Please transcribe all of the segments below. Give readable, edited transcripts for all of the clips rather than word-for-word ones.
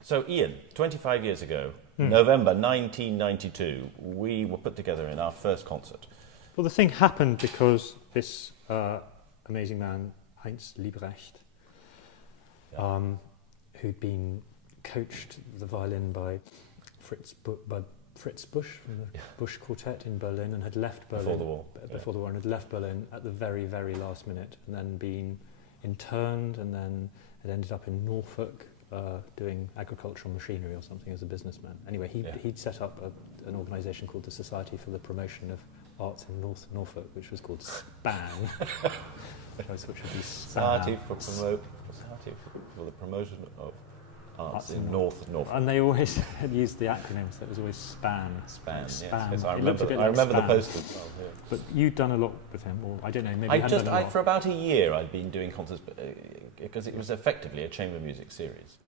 So, Ian, 25 years ago, November 1992, we were put together in our first concert. Well, the thing happened because this amazing man, Heinz Liebrecht, who'd been coached the violin by Fritz Busch from the Busch Quartet in Berlin, and had left Berlin before the war, and had left Berlin at the very, very last minute, and then been interned, and then had ended up in Norfolk doing agricultural machinery or something as a businessman. Anyway, he'd set up an organisation called the Society for the Promotion of Arts in Norfolk, which was called SPAN. Which would be Society for the Promotion of Arts in Norfolk. And they always had used the acronym, so it was always SPAN. SPAN, SPAN. Yes. I remember the poster as well. Yeah. But you'd done a lot with him, or I don't know, maybe you hadn't done a lot. For about a year I'd been doing concerts, because it was effectively a chamber music series.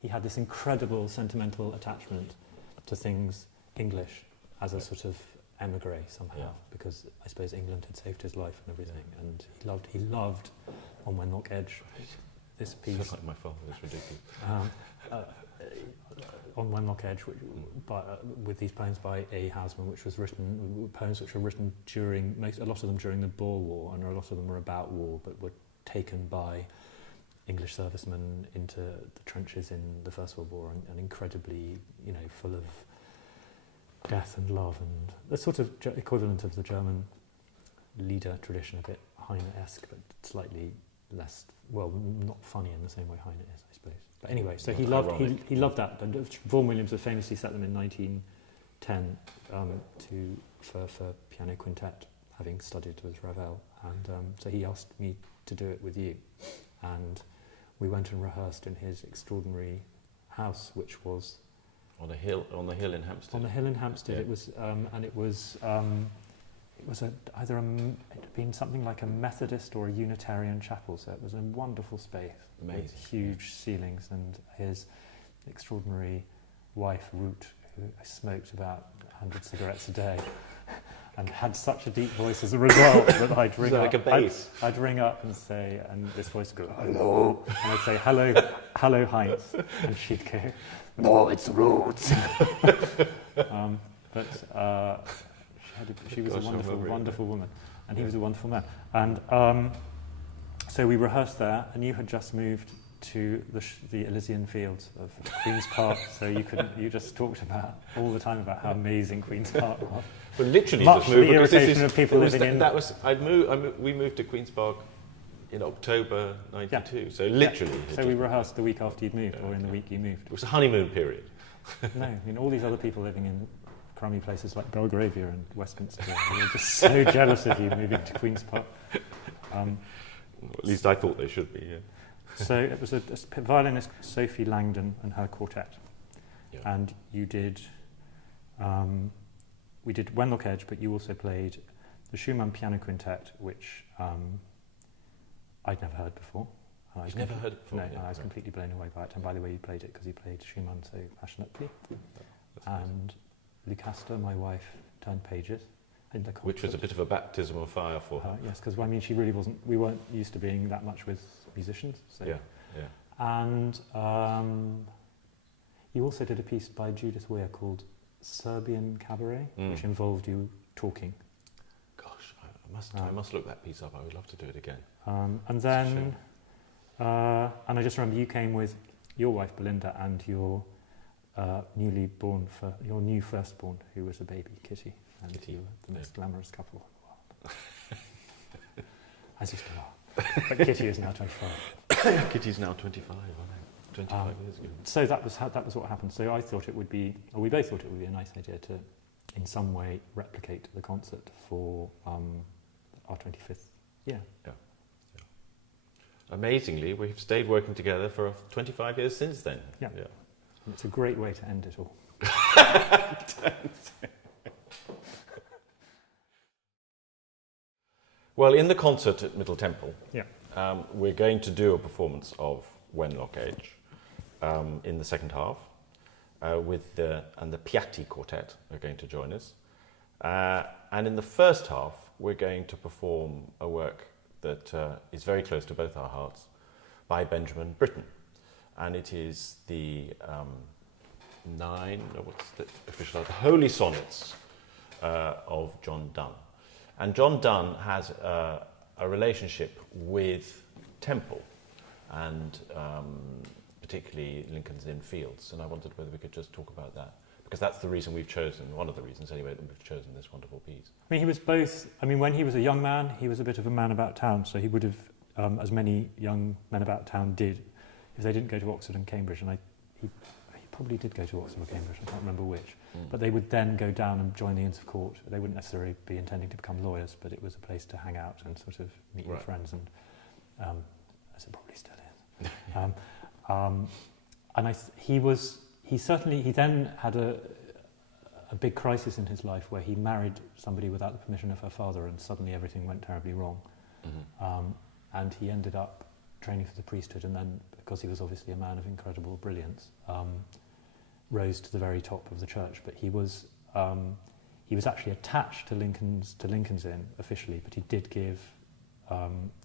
He had this incredible sentimental attachment to things English as a sort of emigre somehow, because I suppose England had saved his life and everything, and he loved On Wenlock Edge, this piece. It's like my father, it's ridiculous. On Wenlock Edge, with these poems by A. Housman, poems which were written a lot of them during the Boer War, and a lot of them were about war, but were taken by English servicemen into the trenches in the First World War, and incredibly, full of death and love, and the sort of equivalent of the German Lieder tradition, a bit Heine-esque, but slightly less, not funny in the same way Heine is, I suppose. But anyway, so he loved that. And Vaughan Williams had famously set them in 1910 for piano quintet, having studied with Ravel, and so he asked me to do it with you, and we went and rehearsed in his extraordinary house, which was on the hill in Hampstead. On the hill in Hampstead, yeah. It had been something like a Methodist or a Unitarian chapel, so it was a wonderful space. Amazing. With huge ceilings, and his extraordinary wife, Ruth, who smoked about 100 cigarettes a day, and had such a deep voice as a result that I'd ring up. Like a bass. I'd ring up and say, and this voice would go, hello, and I'd say, hello, Heinz, and she'd go, no, it's Ruth. She was a wonderful woman, and he was a wonderful man. And so we rehearsed there, and you had just moved to the Elysian Fields of Queen's Park, so you just talked about all the time about how amazing Queen's Park was. Well, literally, much to the irritation of people living in. We moved to Queen's Park in October '92, yeah. So literally. Yeah. So we rehearsed the week after you'd moved, or in the week you moved. It was a honeymoon period. No, all these other people living in crummy places like Belgravia and Westminster, they were just so jealous of you moving to Queen's Park. Well, at least I thought they should be. Yeah. So it was a violinist, Sophie Langdon, and her quartet, and you did. We did Wenlock Edge, but you also played the Schumann Piano Quintet, which I'd never heard before. You've never heard it before? No, I was completely blown away by it. And by the way, you played it because you played Schumann so passionately. And Lucasta, my wife, turned pages in the concert. Which was a bit of a baptism of fire for her. Yes, because she really wasn't. We weren't used to being that much with musicians. So. Yeah. And you also did a piece by Judith Weir called Serbian Cabaret, which involved you talking. Gosh, I must look that piece up. I would love to do it again. And then, and I just remember you came with your wife Belinda and your your new firstborn, who was a baby, Kitty, and you were the most glamorous couple in the world. As you still are. But Kitty is now 25. Kitty's now 25, I know. 25 years ago. So that was what happened. So I thought it would be, or we both thought it would be a nice idea to, in some way, replicate the concert for our 25th year. Yeah. Amazingly, we've stayed working together for 25 years since then. Yeah. It's a great way to end it all. Well, in the concert at Middle Temple, Yeah. We're going to do a performance of Wenlock Edge in the second half, and the Piatti Quartet are going to join us. And in the first half, we're going to perform a work that is very close to both our hearts by Benjamin Britten. And it is the the Holy Sonnets of John Donne. And John Donne has a relationship with Temple and particularly Lincoln's Inn Fields. And I wondered whether we could just talk about that, because that's the reason we've chosen, one of the reasons anyway, that we've chosen this wonderful piece. I mean, he was both, when he was a young man, he was a bit of a man about town, so he would have, as many young men about town did, if they didn't go to Oxford and Cambridge, and he probably did go to Oxford or Cambridge, I can't remember which, but they would then go down and join the Inns of Court. They wouldn't necessarily be intending to become lawyers, but it was a place to hang out and sort of meet your friends, and as it probably still is. And he then had a big crisis in his life where he married somebody without the permission of her father, and suddenly everything went terribly wrong. And he ended up training for the priesthood, and then, because he was obviously a man of incredible brilliance, rose to the very top of the church. But he was actually attached to Lincoln's Inn officially, but he did give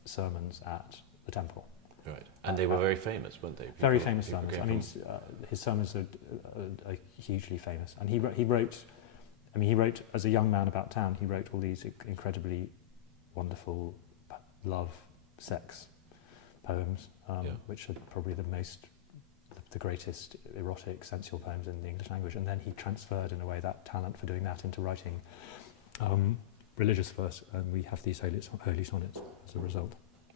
sermons at the Temple. Right, and they were very famous, weren't they? Very famous sermons. I mean, his sermons are hugely famous. And he wrote as a young man about town. He wrote all these incredibly wonderful love, sex poems, which are probably the greatest erotic, sensual poems in the English language. And then he transferred, in a way, that talent for doing that into writing religious verse, and we have these holy sonnets as a result.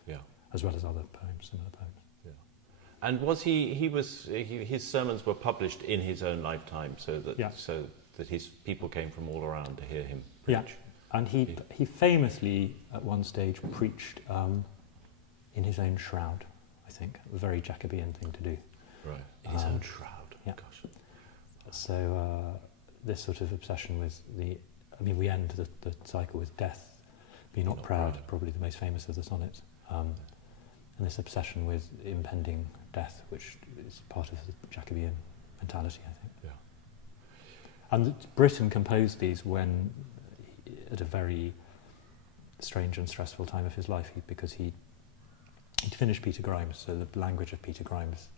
Yeah. As well as other poems, similar poems. Yeah. And was his sermons were published in his own lifetime, so that his people came from all around to hear him preach. Yeah. And he famously at one stage preached in his own shroud, I think, a very Jacobean thing to do. Right. In his own shroud. Yeah. Gosh. So this sort of obsession with we end the cycle with death. Be not proud, probably the most famous of the sonnets. And this obsession with impending death, which is part of the Jacobean mentality, I think. Yeah. And Britten composed these when, at a very strange and stressful time of his life, because he'd finished Peter Grimes, so the language of Peter Grimes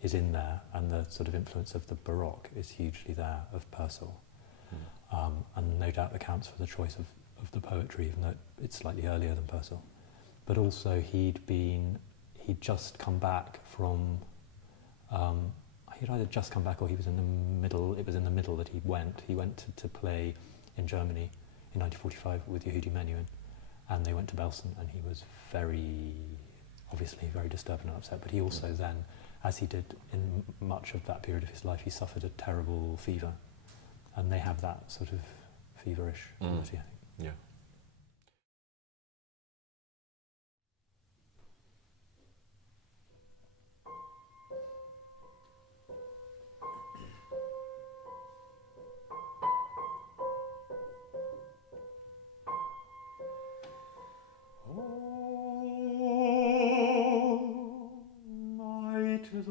is in there, and the sort of influence of the Baroque is hugely there, of Purcell. And no doubt accounts for the choice of the poetry, even though it's slightly earlier than Purcell. But also he'd just come back from, he'd either just come back or he was in the middle, it was in the middle that he went. He went to play in Germany in 1945 with Yehudi Menuhin, and they went to Belsen, and he was obviously very disturbed and upset, but he also then, as he did in much of that period of his life, he suffered a terrible fever, and they have that sort of feverish quality, I think. Yeah. With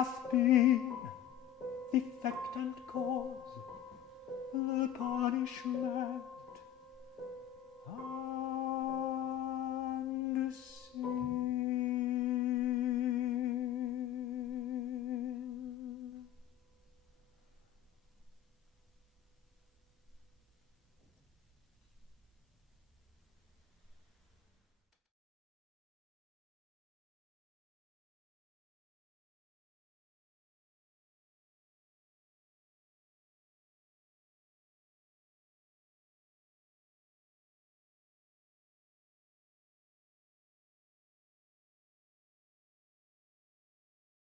hath been the effect and cause, the punishment.